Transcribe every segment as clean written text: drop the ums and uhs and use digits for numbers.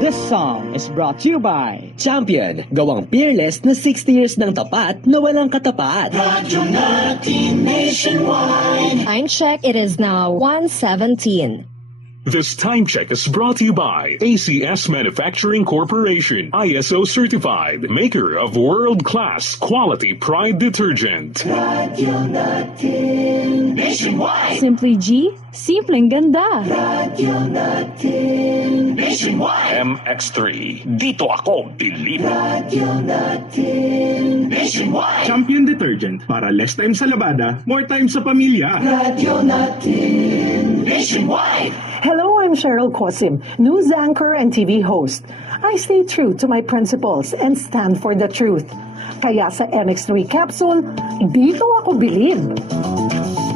This song is brought to you by Champion, gawang peerless na 60 years ng tapat na walang katapat. Radyo natin nationwide. Time check, it is now 1:17. This time check is brought to you by ACS Manufacturing Corporation, ISO certified, maker of world-class quality Pride detergent. Radyo natin nationwide. Simply G, simpleng ganda. Radyo natin nationwide. MX3, dito ako believe. Radyo natin nationwide. Champion detergent para less time sa labada, more time sa pamilya. Radyo natin nationwide. Hello, I'm Cheryl Cosim, news anchor and TV host. I stay true to my principles and stand for the truth. Kaya sa MX3 capsule, dito ako believe.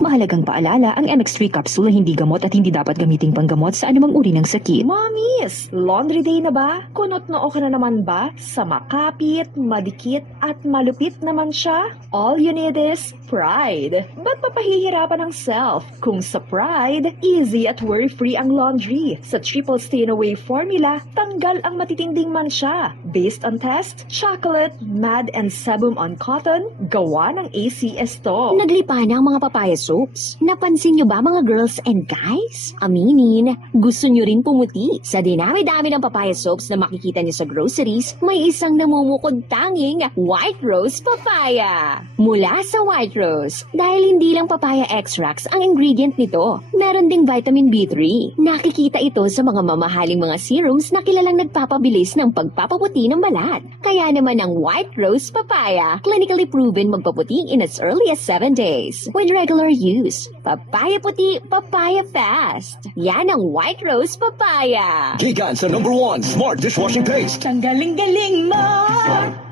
Mahalagang paalala, ang MX3 capsule ay hindi gamot at hindi dapat gamiting panggamot sa anumang uri ng sakit. Mommies, laundry day na ba? Kunot noo ka na naman ba? Sa makapit, madikit, at malupit naman siya? All you need is Pride. Ba't papahihirapan ng self? Kung sa Pride, easy at worry-free ang laundry. Sa triple stain-away formula, tanggal ang matitinding mansya. Based on test, chocolate, mad, and sebum on cotton, gawa ng ACS to. Naglipa na ang mga papaya soaps. Napansin nyo ba mga girls and guys? Aminin, gusto nyo rin pumuti. Sa dinami-dami ng papaya soaps na makikita nyo sa groceries, may isang namumukod tanging White Rose Papaya. Mula sa White Rose, dahil hindi lang papaya extracts ang ingredient nito, meron ding vitamin B3. Nakikita ito sa mga mamahaling mga serums na kilalang nagpapabilis ng pagpapaputi ng balat. Kaya naman ang White Rose Papaya, clinically proven magpaputi in as early as 7 days. With regular use, papaya puti, papaya fast. Yan ang White Rose Papaya. Gigan sa #1 Smart Dishwashing Paste. Ang galing-galing mo.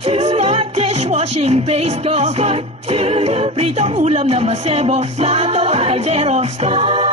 Smart Dishwashing Paste ko. Pritong ulam na masebo, plato o kaldero.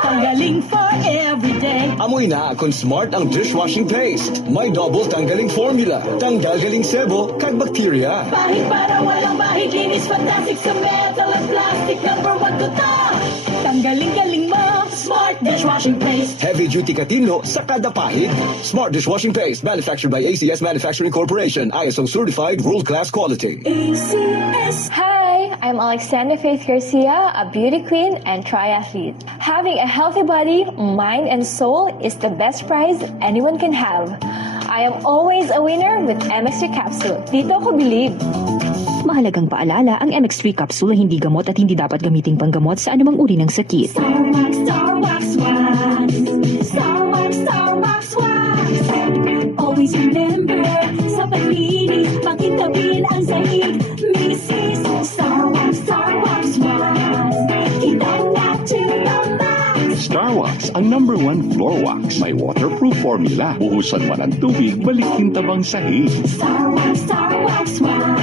Tanggaling for everyday. Amoy na kung Smart ang dishwashing paste. May double tanggaling formula. Tanggal galing sebo, kag bacteria. Bahid para walang bahid, linis fantastic sa metal at plastic. #1 to top. Tanggaling-galing mo. Smart Dishwashing Paste. Heavy duty katino sa kada pahid. Smart Dishwashing Paste, manufactured by ACS Manufacturing Corporation, ISO certified, world-class quality. ACS. Hi, I'm Alexandra Faith Garcia, a beauty queen and triathlete. Having a healthy body, mind, and soul is the best prize anyone can have. I am always a winner with MX3 capsule. Dito ako believe. Mahalagang paalala, ang MX3 capsule ay hindi gamot at hindi dapat gamiting panggamot sa anumang uri ng sakit. Starwax, Starwax Wax. Starwax, Starwax Wax. Always remember, sa paglinis, pakitawin ang sahig. Mrs. Starwax, Starwax Wax. Kitang na to the max. Starwax, ang #1 floor wax. May waterproof formula. Buhusan mo ng tubig, balikin tabang sahig. Starwax, Starwax Wax.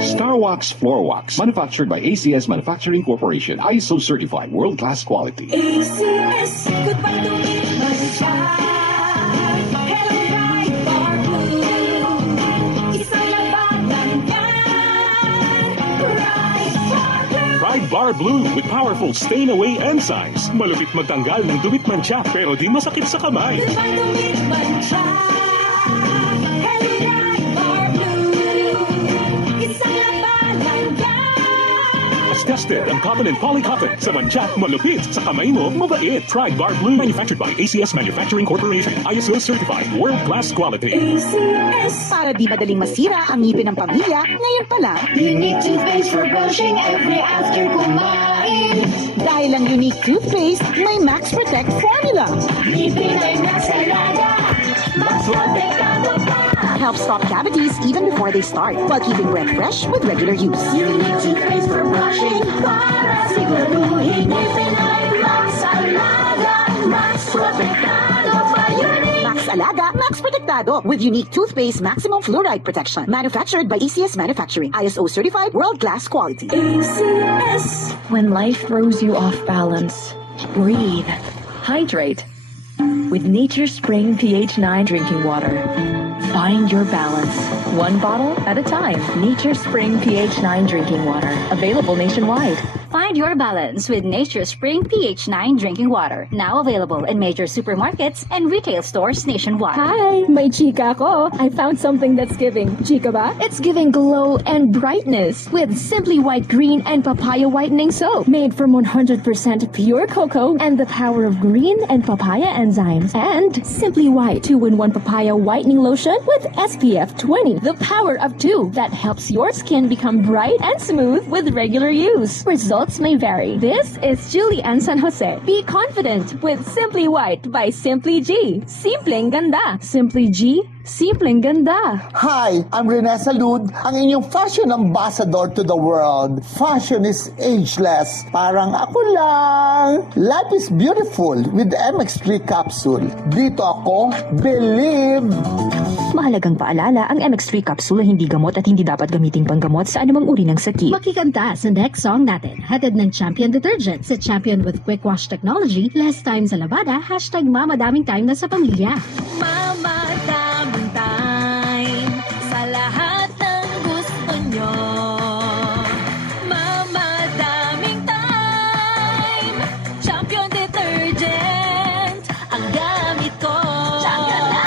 Starwax Floor Wax, manufactured by ACS Manufacturing Corporation, ISO certified, world-class quality. ACS, goodbye to me, Hello, Pride Bar Blue. Isang labanan yan. Pride Bar Blue with powerful stain-away enzymes. Malupit magtanggal ng dumit mancha pero di masakit sa kamay. Goodbye to me, Tested ang cotton and polycotton. Sa mancha, malupit. Sa kamay mo, mabait. Pride Bar Blue, manufactured by ACS Manufacturing Corporation. ISO certified, world-class quality. ACS. Para di madaling masira ang ngipin ng pamilya, ngayon pala, Unique toothpaste for brushing every after kumain. dahil ang Unique toothpaste may Max Protect formula. Ngipin ay nasa alaga. Mas protektado pa. Helps stop cavities even before they start, while keeping breath fresh with regular use. Unique toothpaste for brushing para siguraduhin ngipin ay Max Alaga. Max protektado pa. Unique. Max Alaga, Max Protectado with Unique toothpaste maximum fluoride protection. Manufactured by ACS Manufacturing. ISO certified, world-class quality. ACS. When life throws you off balance, breathe. Hydrate. With Nature's Spring pH 9 drinking water. Find your balance. one bottle at a time. Nature Spring pH 9 drinking water. Available nationwide. Find your balance with Nature Spring pH 9 drinking water. Now available in major supermarkets and retail stores nationwide. Hi! May chika ko. I found something that's giving. Chika ba? It's giving glow and brightness with Simply White Green and Papaya Whitening Soap. Made from 100% pure cocoa and the power of green and papaya enzymes. And Simply White 2-in-1 Papaya Whitening Lotion with SPF 20. The power of 2 that helps your skin become bright and smooth with regular use. Results may vary. This is Julie Ann San Jose. Be confident with Simply White by Simply G. Simpleng ganda. Simply G, simpleng ganda. Hi, I'm Rene Salud, ang inyong fashion ambassador to the world. Fashion is ageless. Parang ako lang. Life is beautiful with MX3 capsule. Dito ako, believe. Mahalagang paalala, ang MX3 capsule ay hindi gamot at hindi dapat gamiting panggamot sa anumang uri ng sakit. Makikanta sa next song natin. Hatid ng Champion Detergent. Sa Champion with Quick Wash Technology, less time sa labada, #mamadaming time na sa pamilya. Mamadaming time sa lahat ng gusto nyo. Mamadaming time, Champion Detergent ang gamit ko. Champion na!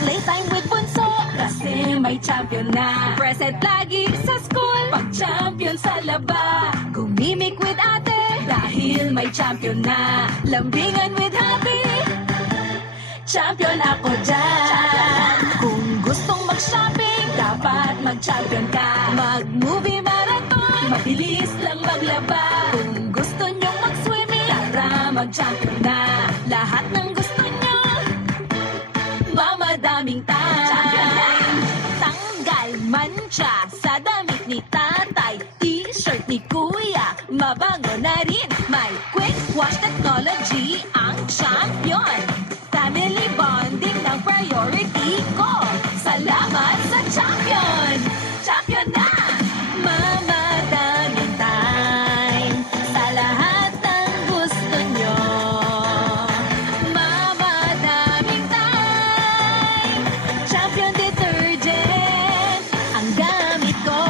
Playtime with bunso kasi may champion na. Present lagi sa school pag champion sa laba. Gumimik with ate dahil may champion na. Lambingan with happy, champion ako dyan. Kung gustong mag-shopping, dapat mag-champion ka. Mag-movie marathon, mabilis lang maglaba. Kung gusto nyong mag-swimming, tara mag-champion na. Lahat ng gusto nyo, mamadaming time. Tanggal mancha sa damit ni tatay, t-shirt ni kuya, mabango na rin. May quick wash technology ang champion. Family bonding ng priority ko. Salamat sa champion! Champion na! Mamadaming time sa lahat ng gusto nyo. Mamadaming time, Champion Detergent ang gamit ko.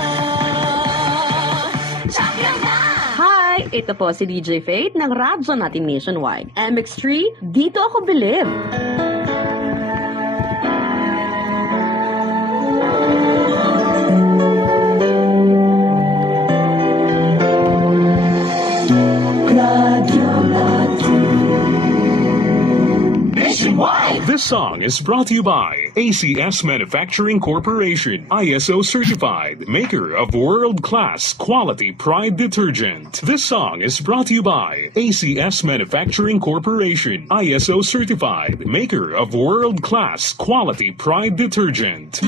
Champion na! Hi! Ito po si DJ Faith ng radyo natin nationwide. MX3, dito ako believe. This song is brought to you by ACS Manufacturing Corporation, ISO certified, maker of world-class quality Pride detergent. This song is brought to you by ACS Manufacturing Corporation, ISO certified, maker of world-class quality Pride detergent.